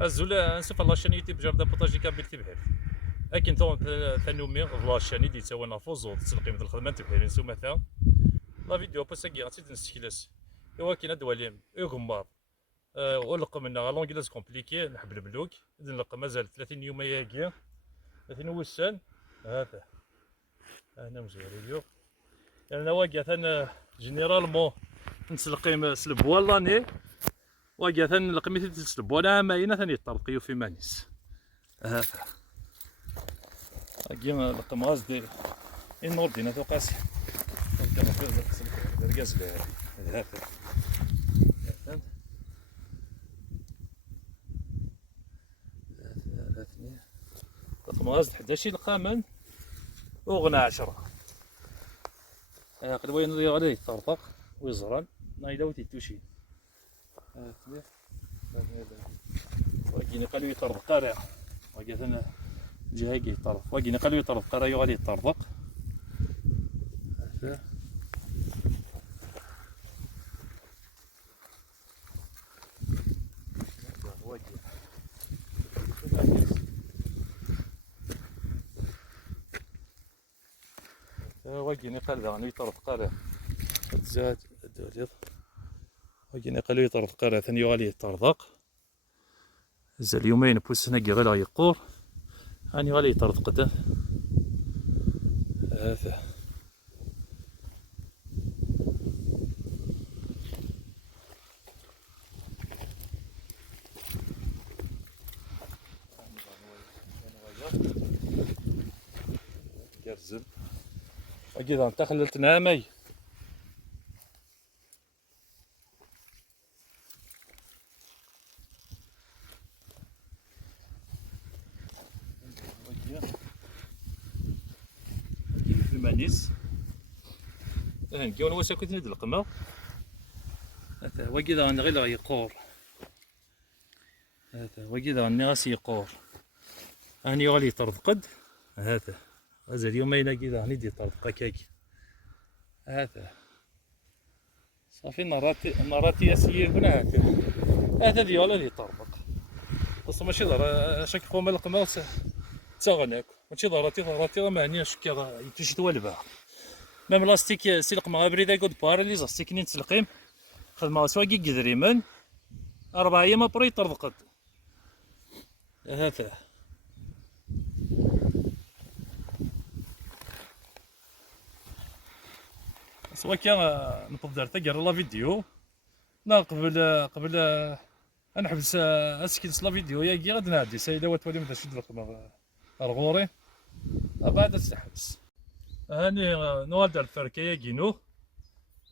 الزول نسف لاشين يوتيوب جاب بوطاجي كابيل تبحر لكن ثانومي لاشين دي تسوى نافوزو تسلقي مثل الخدمه تبحر نسو مثلا لا فيديو باساكي غاتي نسكيلاس ايوا كاين دواليم يغمار ولق منا لونجليز كومبليكي نحب البلوك نلقى مازال 30 يوم ياكي 30 وسان هذا انا مزوريو انا واقع ثان جينيرالمون نسلقي سلبوا لاني واقع ثان القميث تسلبوا انا ماينه ثاني يطرقيو في مانيس هذا واقع لقم غازدي ان اورديناتور قاسي رقاز هذا رقم غازد 11 القامن وغنى 10 قد وين غادي يطرطق ويزرن نايدا وتيتوشي واقيني قالوا يطرطق قارع واقي ثنا جهه يطرطق واقيني قالوا يطرطق قارع غادي يطرطق واقيني قال ذا يطرطق قارع زاد الدوليض واقيني قالوا يطرطق قارع ثاني غادي يطرطق زال اليومين بوسنا كي غير يقور هاني غادي يطرطق ده هذا كرزل أكيد أنت خللت نامي في المانيس نكيون واش كنت ند القمة هذا واكيد غني غير يقور هذا واكيد غني غاسي يقور هاني غادي يطرطقد هذا هذا اليومين كذا غادي يطرطق هكاك هذا صافي ناراتي اسير هنا هذا ديال اللي يطرطق بس ماشي ضر شاك خوما القمة تاغناك ماشي ضراتي راه معنيش كي يتشد والبا ميم لاستيك سي القمة بريدا كود باراليزا ستيكنين تسلقيم خدمة سواكي كدريمن 4 أيام أبري يطرطقد هذا سوا كان نقدر دارت كار لا فيديو لا قبل نحبس اسكيلس لا فيديو ياكي غادي نعدي سايده وتولي من تشد القمة الغوري بعد تحبس هاني نوال دار الفركه ياكينو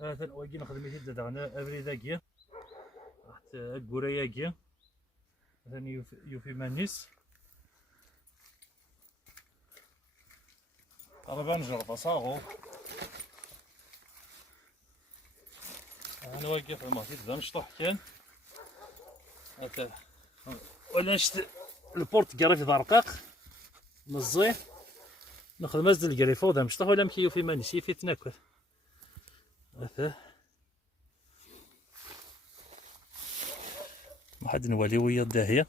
هذا واكي نخدم في داغنا ابري ذاكي راحت كورا ياكي ثاني يوفي مانيس راه نجرب صاغو انا واقف الماطيط ذا مشطوح كان هكا ولا شت البورت كاري في دارقاق مزي ناخذ مازال الكريفو ذا مشطوح ولا مكيو في مانيس في تناكل هذا واحد نوالي ويا الداهيه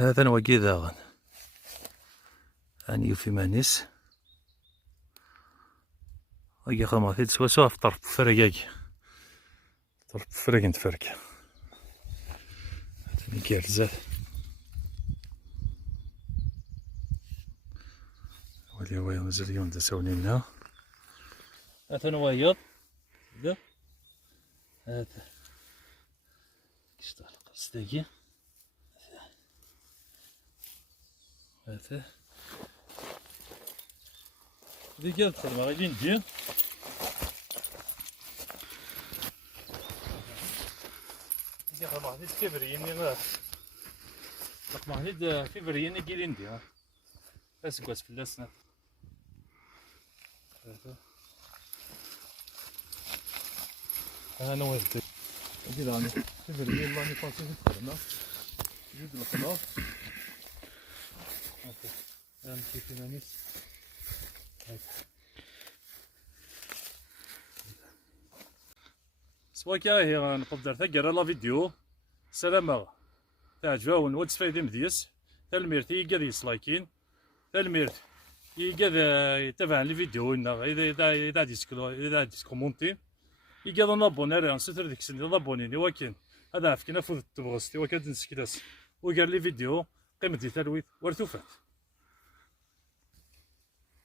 هذا نواقي ذاغن هاني في مانيس واقي خماثيل سوا في طرف فرقاكي طرف فرق نتفرك هاني كارزات ولي ويا مازال اليوم تساوني منها هذا نوايض ذا هذا كيشتغل قصدي هذا ديك الخدمة غادي ندير ديك الخدمة غادي فيفريني الخدمة غادي فيفريني كي ندير اسكواس فلاسنا هذا انا وهبت اكيد راني فيفريني الله نيفاسي في الخدمة جود الخلاص هذا كيف مانيس سوا كي نقدر تاقرا لا فيديو سلامة تعجبون وتستفيد مديس تلميرت يقاد يسلايكين تلميرت يقاد يتابع لي فيديو إذا ديسكومونتي يقاد نابوني نسيتر ديك السن نابونيني ولكن هذا عفكنا فوت تبغستي وكاد نسكلاس وقال لي فيديو قيمة دي تلويت ورتوفات.